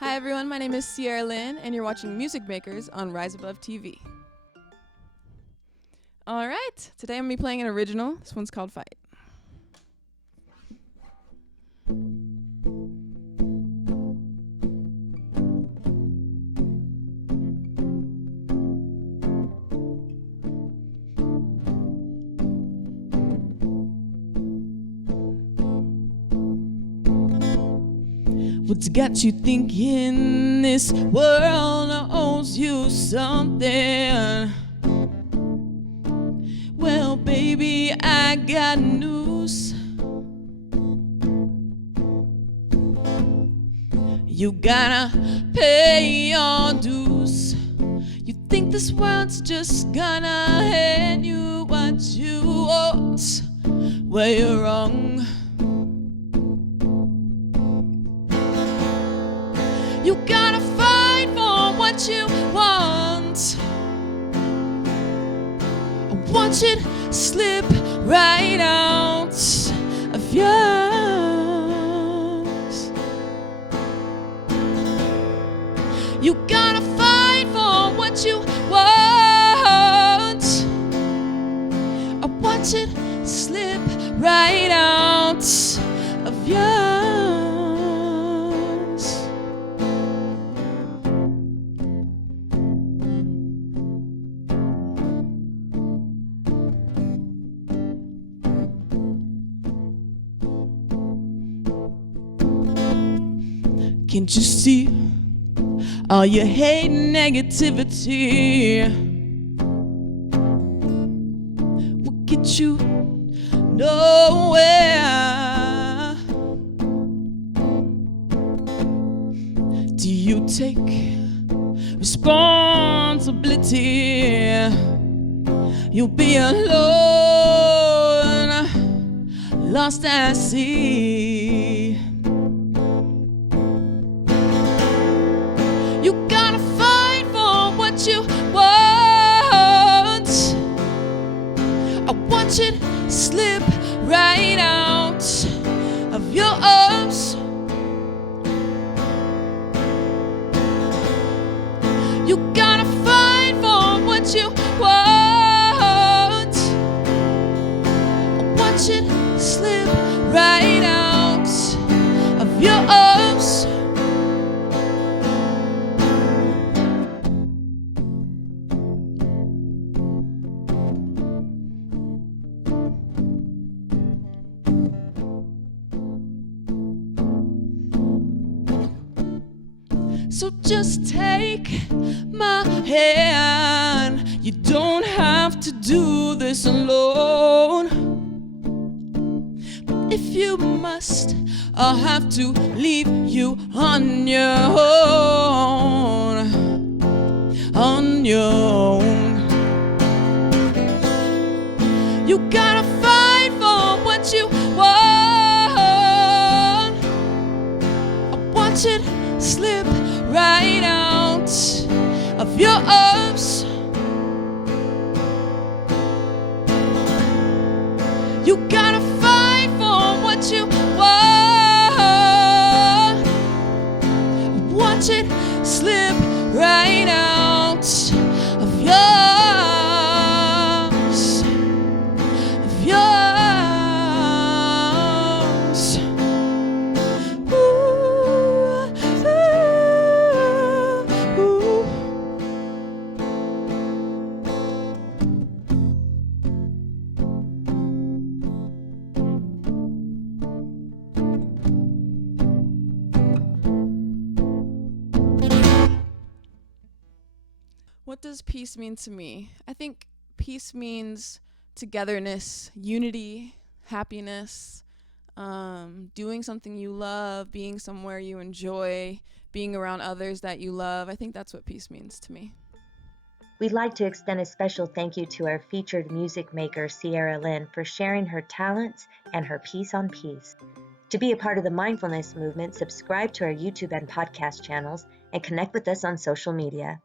Hi everyone, my name is Sierra Lynn, and you're watching Music Makers on Rise Above TV. Alright, today I'm going to be playing an original. This one's called Fight. What's got you thinking this world owes you something? Well, baby, I got news. You gotta pay your dues. You think this world's just gonna hand you what you want? Well, you're wrong. You gotta fight for what you want. Watch it slip right out of yours. You gotta fight for what you want. Watch it slip right out of yours. Can't you see all your hate and negativity will get you nowhere? Do you take responsibility? You'll be alone, lost at sea. You gotta fight for what you want. I watch it slip right out of your arms. You gotta fight for what you want. I watch it slip right out of your arms. So just take my hand. You don't have to do this alone. But if you must, I'll have to leave you on your own. On your own. You gotta fight for what you want. Watch it slip right out of your arms. You gotta fight for what you want. Watch it slip right out of yours. Of yours. What does peace mean to me? I think peace means togetherness, unity, happiness, doing something you love, being somewhere you enjoy, being around others that you love. I think that's what peace means to me. We'd like to extend a special thank you to our featured music maker, Sierra Lynn, for sharing her talents and her piece on peace. To be a part of the mindfulness movement, subscribe to our YouTube and podcast channels and connect with us on social media.